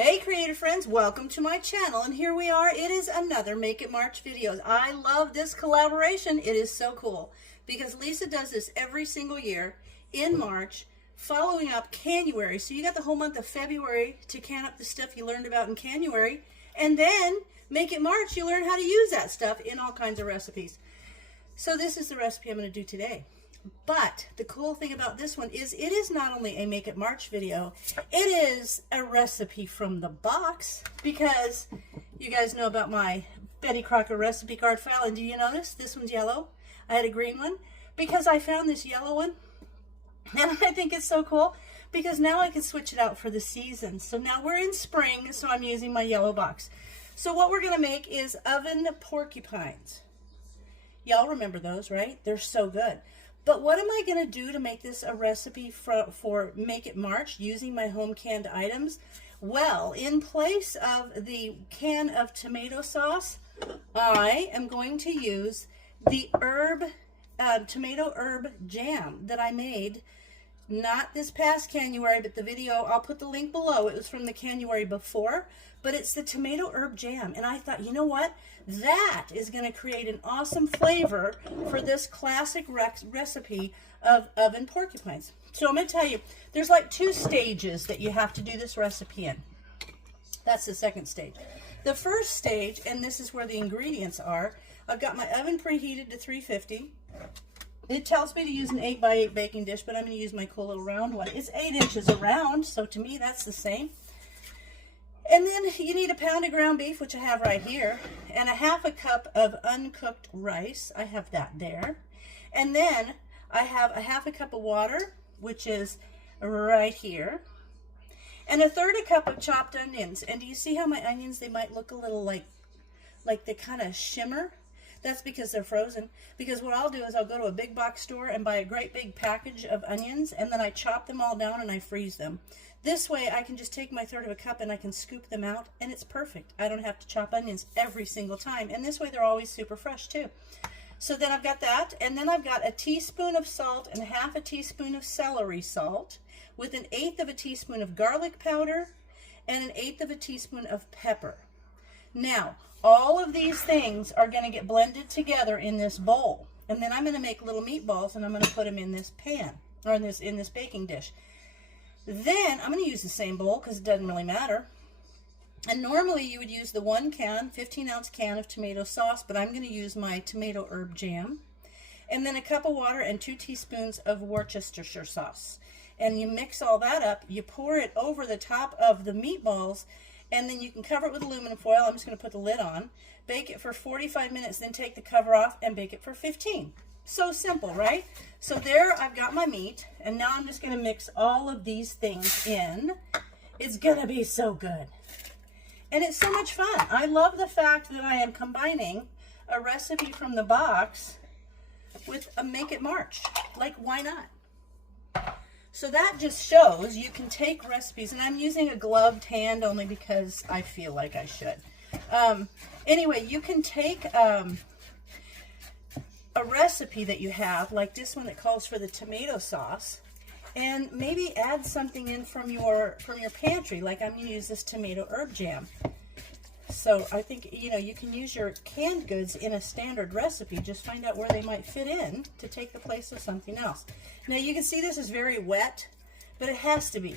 Hey creative friends, welcome to my channel, and here we are. It is another Make It March videos. I love this collaboration. It is so cool because Lisa does this every single year in March, following up Canuary. So you got the whole month of February to can up the stuff you learned about in Canuary, and then Make It March, you learn how to use that stuff in all kinds of recipes. So this is the recipe I'm going to do today. But the cool thing about this one is it is not only a Make It March video, it is a recipe from the box, because you guys know about my Betty Crocker recipe card file, and do you notice this one's yellow? I had a green one because I found this yellow one, and I think it's so cool because now I can switch it out for the season. So now we're in spring, so I'm using my yellow box. So what we're going to make is oven porcupines. Y'all remember those, right? They're so good. But what am I going to do to make this a recipe for Make It March using my home canned items? Well, in place of the can of tomato sauce, I am going to use the tomato herb jam that I made, not this past Canuary, but the video, I'll put the link below. It was from the Canuary before, but it's the tomato herb jam. And I thought, you know what? That is going to create an awesome flavor for this classic recipe of oven porcupines. So I'm going to tell you, there's like 2 stages that you have to do this recipe in. That's the second stage. The first stage, and this is where the ingredients are, I've got my oven preheated to 350. It tells me to use an 8x8 baking dish, but I'm going to use my cool little round one. It's 8 inches around, so to me that's the same. And then you need a pound of ground beef, which I have right here, and a half a cup of uncooked rice. I have that there. And then I have a half a cup of water, which is right here, and a third a cup of chopped onions. And do you see how my onions, they might look a little like they kind of shimmer? That's because they're frozen. Because what I'll do is I'll go to a big box store and buy a great big package of onions, and then I chop them all down and I freeze them. This way I can just take my third of a cup and I can scoop them out, and it's perfect. I don't have to chop onions every single time, and this way they're always super fresh too. So then I've got that, and then I've got a teaspoon of salt and half a teaspoon of celery salt with 1/8 of a teaspoon of garlic powder and 1/8 of a teaspoon of pepper. Now, all of these things are going to get blended together in this bowl, and then I'm going to make little meatballs, and I'm going to put them in this pan, or in this baking dish. Then I'm going to use the same bowl because it doesn't really matter. And normally you would use the 1 can, 15-ounce can of tomato sauce, but I'm going to use my tomato herb jam. And then a cup of water and 2 teaspoons of Worcestershire sauce. And you mix all that up, you pour it over the top of the meatballs, and then you can cover it with aluminum foil. I'm just going to put the lid on. Bake it for 45 minutes, then take the cover off and bake it for 15. So simple, right? So there I've got my meat, and now I'm just going to mix all of these things in. It's going to be so good. And it's so much fun. I love the fact that I am combining a recipe from the box with a Make It March. Like, why not? So that just shows you can take recipes, and I'm using a gloved hand only because I feel like I should. Anyway, you can take a recipe that you have, like this one that calls for the tomato sauce, and maybe add something in from your pantry. Like I'm going to use this tomato herb jam. So I think, you know, you can use your canned goods in a standard recipe. Just find out where they might fit in to take the place of something else. Now you can see this is very wet, but it has to be.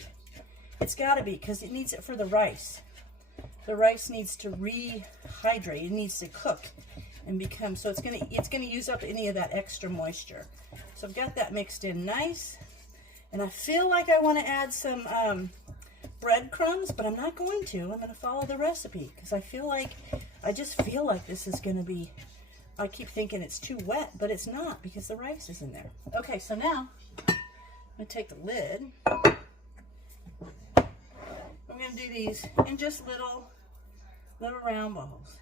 It's got to be, because it needs it for the rice. The rice needs to rehydrate. It needs to cook and become, so it's gonna use up any of that extra moisture. So I've got that mixed in nice, and I feel like I want to add some breadcrumbs, but I'm not going to. I'm going to follow the recipe because I just feel like this is going to be, I keep thinking it's too wet, but it's not because the rice is in there. Okay, so now I'm going to take the lid. I'm going to do these in just little round balls.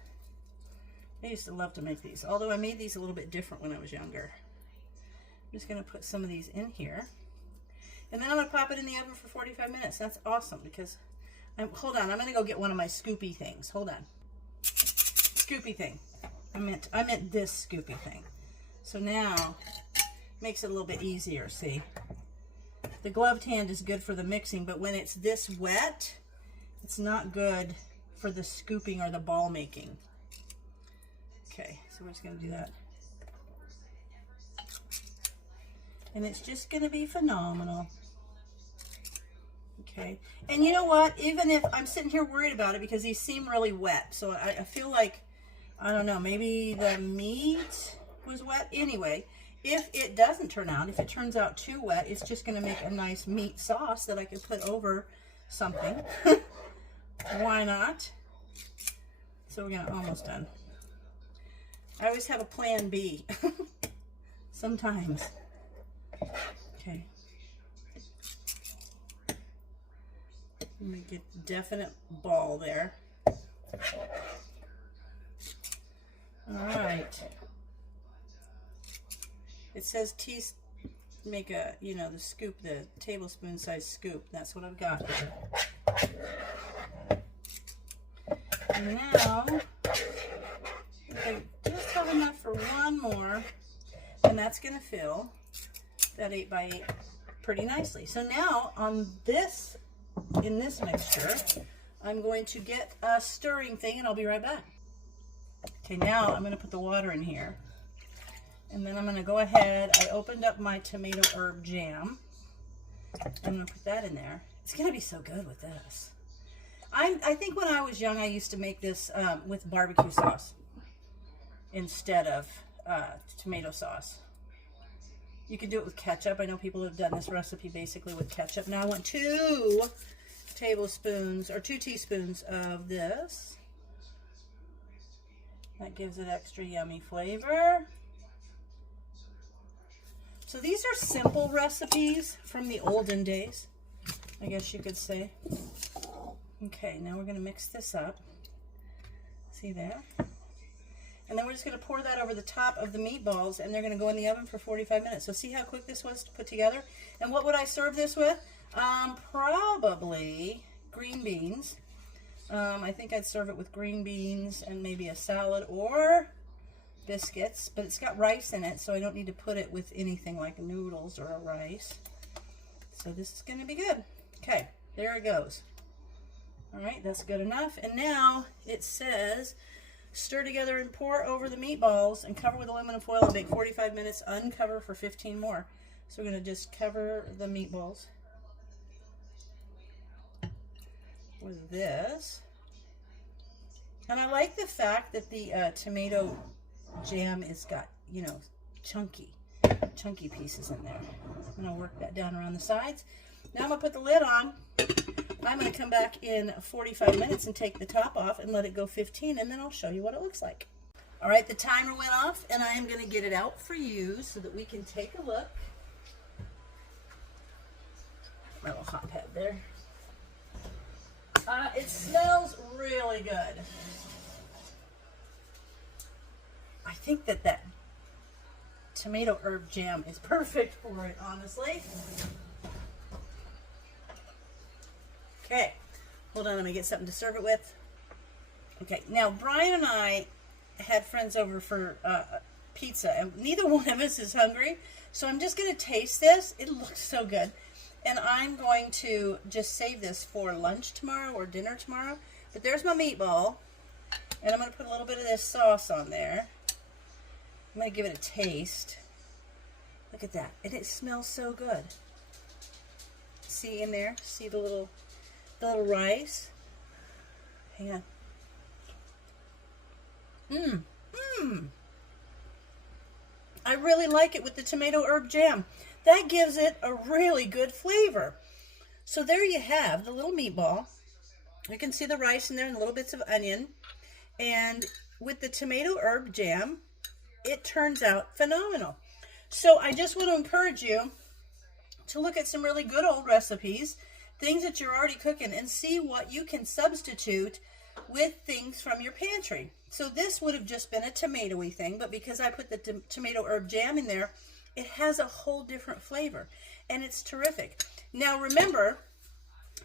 I used to love to make these, although I made these a little bit different when I was younger. I'm just going to put some of these in here. And then I'm going to pop it in the oven for 45 minutes. That's awesome because, hold on, I'm going to go get one of my scoopy things. Hold on. Scoopy thing. I meant this scoopy thing. So now, makes it a little bit easier, see? The gloved hand is good for the mixing, but when it's this wet, It's not good for the scooping or the ball making. Okay, so we're just going to do that. And it's just going to be phenomenal. Okay, and you know what? Even if I'm sitting here worried about it because these seem really wet, so I feel like, I don't know, maybe the meat was wet. Anyway, if it doesn't turn out, if it turns out too wet, it's just going to make a nice meat sauce that I could put over something. Why not? So we're gonna almost done. I always have a plan B. Sometimes. Okay. I'm gonna get definite ball there. All right. It says make a, you know, the scoop, the tablespoon size scoop. That's what I've got. And now, I just have enough for one more, and that's going to fill that 8x8 pretty nicely. So now on this, in this mixture, I'm going to get a stirring thing, and I'll be right back. Okay, now I'm going to put the water in here, and then I'm going to go ahead. I opened up my tomato herb jam. I'm going to put that in there. It's going to be so good with this. I think when I was young, I used to make this with barbecue sauce instead of tomato sauce. You can do it with ketchup. I know people have done this recipe basically with ketchup. Now I want 2 tablespoons or 2 teaspoons of this. That gives it extra yummy flavor. So these are simple recipes from the olden days, I guess you could say. Okay, now we're going to mix this up. See there? And then we're just going to pour that over the top of the meatballs, and they're going to go in the oven for 45 minutes. So see how quick this was to put together? And what would I serve this with? Probably green beans. I think I'd serve it with green beans and maybe a salad or biscuits, but it's got rice in it, so I don't need to put it with anything like noodles or a rice. So this is going to be good. Okay, there it goes. All right, that's good enough. And now it says, stir together and pour over the meatballs and cover with aluminum foil and bake 45 minutes, uncover for 15 more. So we're going to just cover the meatballs with this. And I like the fact that the tomato jam has got, you know, chunky pieces in there. I'm going to work that down around the sides. Now I'm going to put the lid on. I'm going to come back in 45 minutes and take the top off and let it go 15, and then I'll show you what it looks like. All right, the timer went off, and I am going to get it out for you so that we can take a look. My little hot pad there. It smells really good. I think that tomato herb jam is perfect for it, honestly. Okay, hold on, let me get something to serve it with. Okay, now Brian and I had friends over for pizza, and neither one of us is hungry, so I'm just going to taste this. It looks so good, and I'm going to just save this for lunch tomorrow or dinner tomorrow. But there's my meatball, and I'm going to put a little bit of this sauce on there. I'm going to give it a taste. Look at that, and it smells so good. See in there? See the little rice. Hang on. I really like it with the tomato herb jam. That gives it a really good flavor. So there you have the little meatball. You can see the rice in there and little bits of onion. And with the tomato herb jam, it turns out phenomenal. So I just want to encourage you to look at some really good old recipes, things that you're already cooking, and see what you can substitute with things from your pantry. So this would have just been a tomato-y thing, but because I put the tomato herb jam in there, it has a whole different flavor, and it's terrific. Now remember,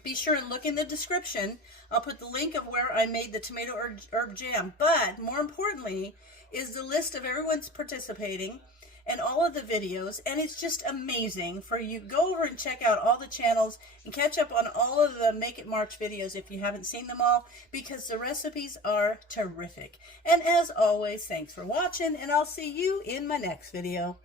be sure and look in the description. I'll put the link of where I made the tomato herb jam, but more importantly is the list of everyone's participating and all of the videos, and it's just amazing for you. Go over and check out all the channels and catch up on all of the Make It March videos if you haven't seen them all, because the recipes are terrific. And as always, thanks for watching, and I'll see you in my next video.